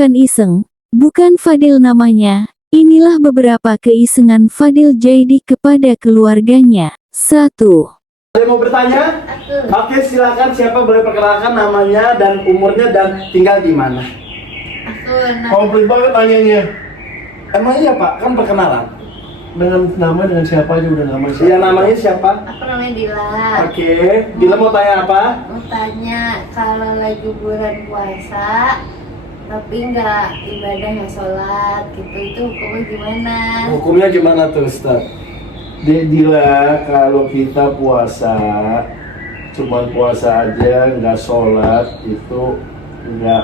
bukan iseng, bukan Fadil namanya. Inilah beberapa keisengan Fadil Jaidi kepada keluarganya. 1. Ada yang mau bertanya? Oke, silakan. Siapa boleh perkenalkan namanya dan umurnya dan tinggal di mana? Komplit banget nanyanya. Emang iya Pak, kan perkenalan. Dengan siapa aja udah nama siapa? Iya, namanya siapa? Aku namanya Dila. Oke, Dila mau tanya apa? Mau tanya kalau lagi bulan puasa tapi nggak ibadah nggak sholat gitu, itu hukumnya gimana? Hukumnya gimana tuh Ustaz? Dila, kalau kita puasa, cuman puasa aja nggak sholat itu nggak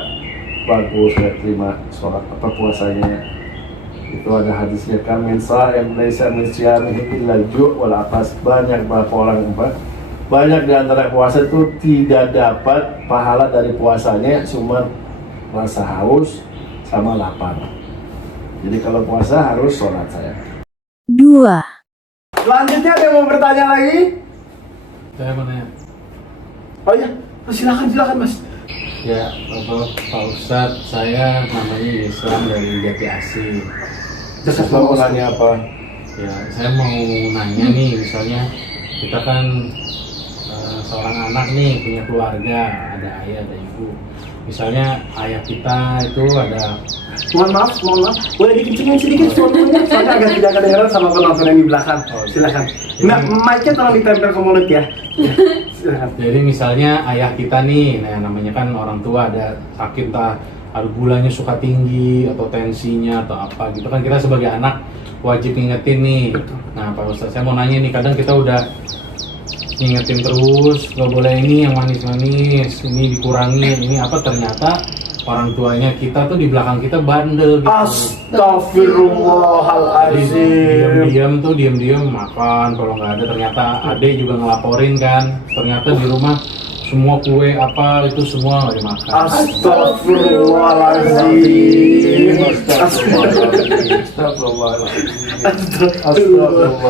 bagus, nggak terima sholat apa puasanya. Itu ada hadisnya kan, mensa yang laisa misyamihi illa ju' wal atas. Banyak berapa orang banyak di antara puasa itu tidak dapat pahala dari puasanya, cuma rasa haus sama lapar. Jadi kalau puasa harus sholat saya. 2. Selanjutnya ada yang mau bertanya lagi? Saya mau nanya. Oh iya, silakan Mas. Ya, Pak Ustadz, saya namanya Islam dari Jati Asih. Terus mau nanya apa? Ya, saya mau nanya nih, misalnya kita kan seorang anak nih, punya keluarga, ada ayah, ada ibu. Misalnya ayah kita itu ada. Mohon maaf, boleh dikencengin sedikit suaranya? Soalnya agak tidak kedengeran sama penonton yang di belakang. Silakan. Nggak, mic-nya tolong ditempel ke mulut ya. Silakan. Jadi misalnya ayah kita nih, nah namanya kan orang tua ada sakit, entah ada gulanya suka tinggi atau tensinya atau apa gitu kan, kita sebagai anak wajib ngingetin nih. Nah Pak Ustadz, saya mau nanya nih, kadang kita udah ngingetin terus, nggak boleh ini yang manis-manis, ini dikurangin, ini apa, ternyata orang tuanya kita tuh di belakang kita bandel gitu. Astagfirullahaladzim. Diam-diam makan, kalau nggak ada ternyata adek juga ngelaporin kan, ternyata di rumah semua kue apa itu semua nggak dimakan. Astagfirullahaladzim.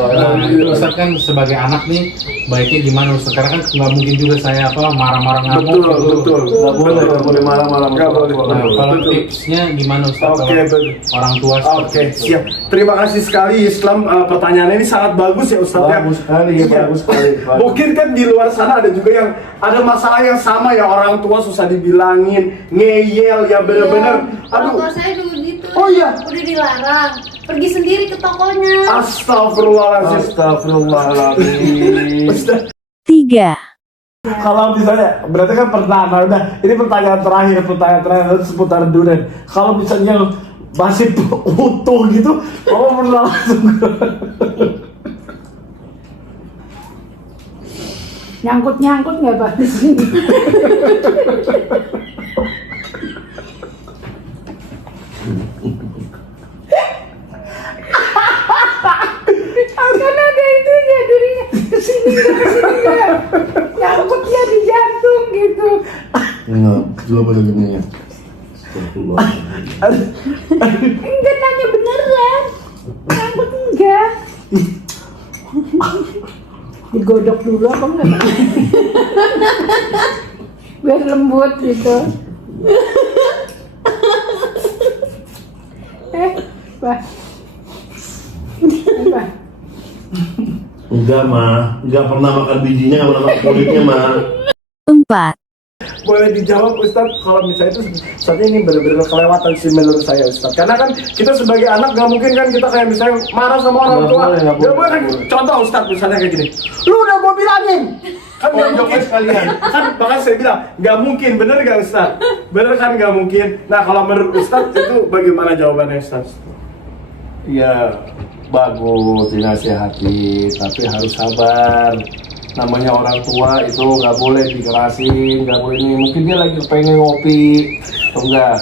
Nah, itu Ustaz kan sebagai anak nih baiknya gimana Ustaz? Karena kan nggak mungkin juga saya apa marah-marah ngamuk. Betul. Nggak boleh marah-marah. Nggak boleh. Nah, kalau tipsnya gimana Ustaz? Oke, Kalau betul. orang tua seperti Oke, itu? siap. Terima kasih sekali Islam, pertanyaannya ini sangat bagus ya Ustaz ya. Bagus sekali, Iya. bagus sekali. Mungkin kan di luar sana ada juga yang ada masalah yang sama ya, orang tua susah dibilangin, ngeyel ya bener-bener. Orang tua Aduh. saya dulu gitu. Oh iya. Udah dilarang, pergi sendiri ke tokonya. Astagfirullahaladzim. Astagfirullahaladzim. Ustaz, 3. kalau misalnya berarti kan pertama udah, ini pertanyaan terakhir seputar durian. Kalau misalnya masih utuh gitu, kamu pernah langsung Nyangkut nggak Pak di sini? Kan ada itu ya durinya kesini nggak, nyangkutnya di jantung gitu. Enggak, coba begini ya. Enggak, nanya beneran, nyangkut enggak? Digodok dulu apa enggak? Biar lembut gitu. Pak. Apa? Enggak, Ma. Enggak pernah makan bijinya, enggak pernah makan kulitnya, Ma. 4. boleh dijawab Ustaz, kalau misalnya itu saat ini benar-benar kelewatan sih menurut saya Ustaz. Karena kan kita sebagai anak gak mungkin kan kita kayak misalnya marah sama orang tua. Gak boleh kan. Contoh Ustaz misalnya kayak gini, lu udah gua bilangin. Kan gak mungkin sekalian. Kan bahkan saya bilang gak mungkin, bener gak Ustaz? Bener kan gak mungkin. Nah kalau menurut Ustaz itu bagaimana jawabannya Ustaz? Ya bagus dinasihati, tapi harus sabar. Namanya orang tua itu nggak boleh dikerasin, nggak boleh ini. Mungkin dia lagi pengen ngopi, atau enggak,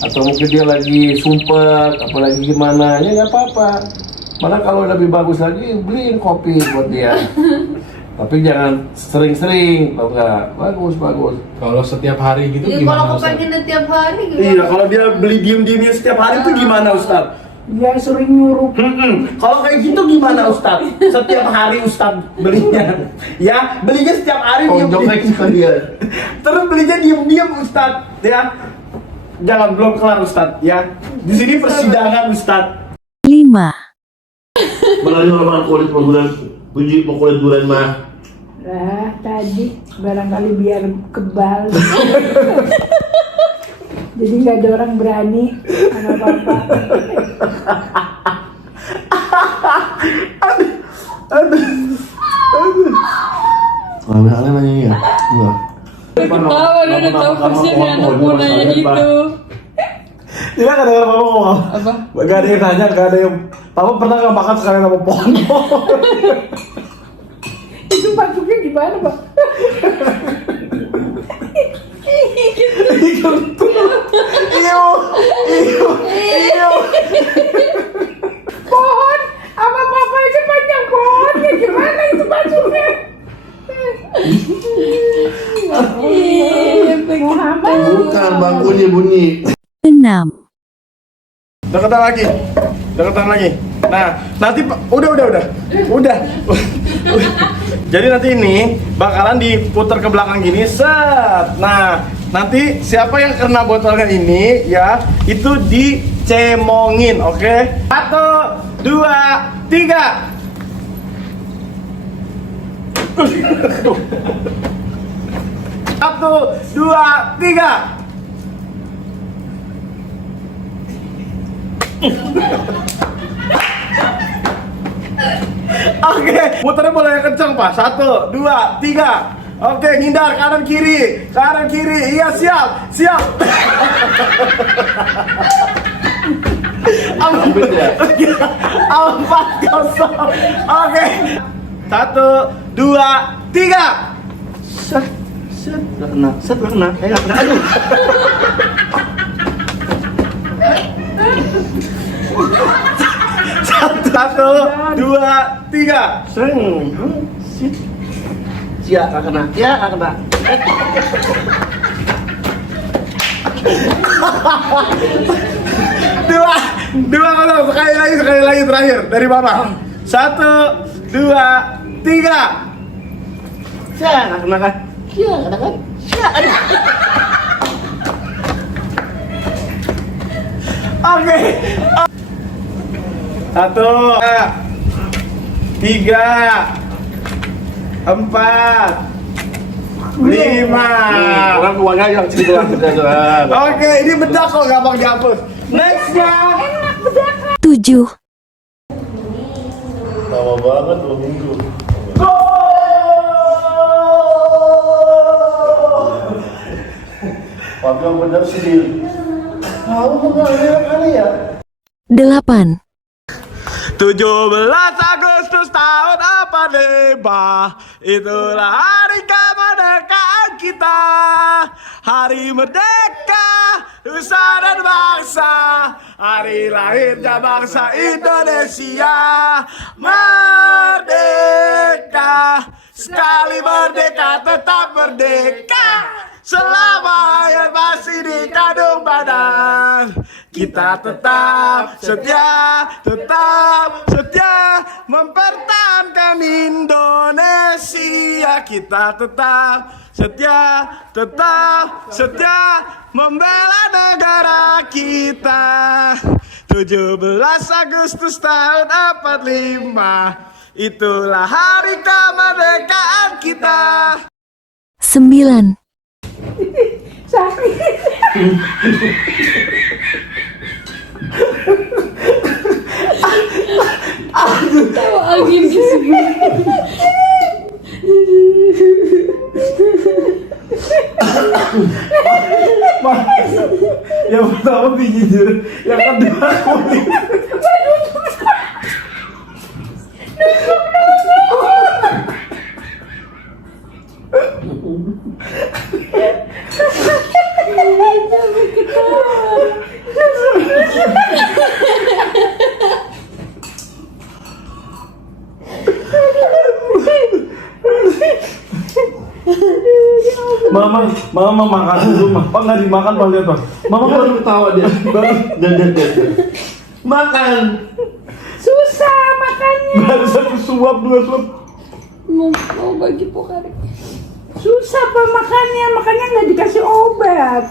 atau mungkin dia lagi sumpet, apalagi gimana, ya nggak apa-apa. Malah kalau lebih bagus lagi beliin kopi buat dia. Tapi jangan sering-sering, atau enggak, bagus. Kalau setiap hari gitu Jadi gimana kalau Ustaz? kepengen tiap hari gitu. Iya, kalau dia beli diem-diemnya setiap hari itu gimana Ustaz? Dia sering nyuruh. Kalau kayak gitu gimana Ustaz? Setiap hari Ustaz belinya, ya belinya setiap hari Tonjok diem-diem. lagi sekalian. Terus belinya diem-diem Ustaz, ya. Jangan, belum kelar Ustadz ya. Di sini persidangan Ustadz. 5, Melalui orang kulit durian, bunyi kulit durian mah. Lah, tadi barangkali biar kebal. Jadi nggak ada orang berani sama papa. Aneh nanya ya. Enggak. Ketawa dia udah tahu persennya anak mau nanya itu. Tidak ada yang papa ngomong. Apa? Gak ada yang nanya, gak ada yang. Papa pernah nggak makan sekalian sama pohon? Itu masuknya gimana, Pak? Iyo. Pohon sama papa aja panjang pohonnya, gimana itu masuknya? Muhammad. Bukan bangkunya bunyi. 6, Deketan lagi. Nah, nanti udah. Jadi nanti ini bakalan diputar ke belakang gini, set. Nah, nanti siapa yang kena botolnya ini ya, itu dicemongin, oke? 1, 2, 3. 1, 2, 3. Oke, muternya boleh yang kencang Pak. 1, 2, 3. Oke, ngindar kanan kiri. Iya, siap. 4-0. Oke. 1, 2, 3. Set. Gak kena. Aduh. Satu, 2, 3. Seng. Gak kena. Dua kalau sekali lagi terakhir dari Bapak. 1, 2, 3. Gak kena kan? Aduh. Oke. 1, 3, 4, 5. Orang keluarga yang cerita doang. Oke, ini bedak kok, gampang dihapus. Nextnya. 7, Lama banget 2 minggu. Pakai benar sih. Tahu bukan aneh ya? 8, 17 Agustus tahun 45, itulah hari kemerdekaan kita. Hari merdeka, nusa dan bangsa, hari lahirnya bangsa Indonesia. Merdeka, sekali merdeka tetap merdeka. Selama yang masih di kandung badan, kita tetap setia mempertahankan Indonesia. Kita tetap setia membela negara kita. 17 Agustus tahun 45, itulah hari kemerdekaan kita. 9, Sakit. Tahu angin di sini. Yang pertama biji jeruk, yang kedua kuning. Mama makan dulu, Pak nggak dimakan Pak lihat Pak. Mama baru ketawa dia, dan. Makan. Susah makannya. Baru 1 suap, 2 suap. Mau bagi pokari. Susah Pak makannya nggak dikasih obat.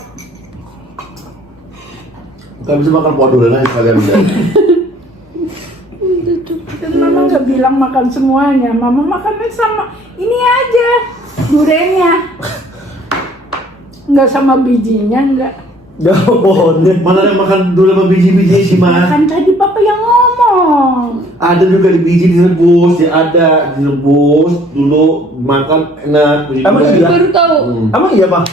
Gak bisa makan kuah durian aja sekalian udah. Dan mama nggak bilang makan semuanya, mama makannya sama ini aja duriannya, nggak sama bijinya nggak. Mana yang makan durian sama biji-biji sih mas? Kan tadi papa yang ngomong. Ada juga di biji direbus, ya ada direbus dulu makan enak. Emang durian. iya? Baru tahu. Emang iya Pak?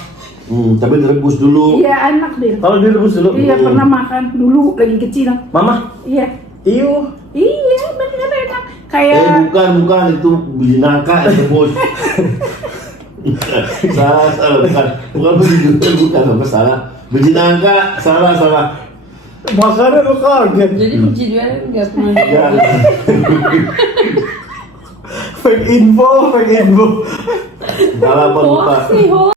Tapi direbus dulu. Iya anak deh. Kalau direbus dulu? Iya pernah makan dulu lagi kecil. Mama? Iya. Iyo. Iya bener enak. Kayak Bukan itu biji nangka yang direbus. salah bukan biji durian, bukan apa salah. Biji nangka salah. Makanya lu kaget. Jadi biji durian nggak pernah. Ya. Fake info. Salah apa lupa. Hoax sih, hoax.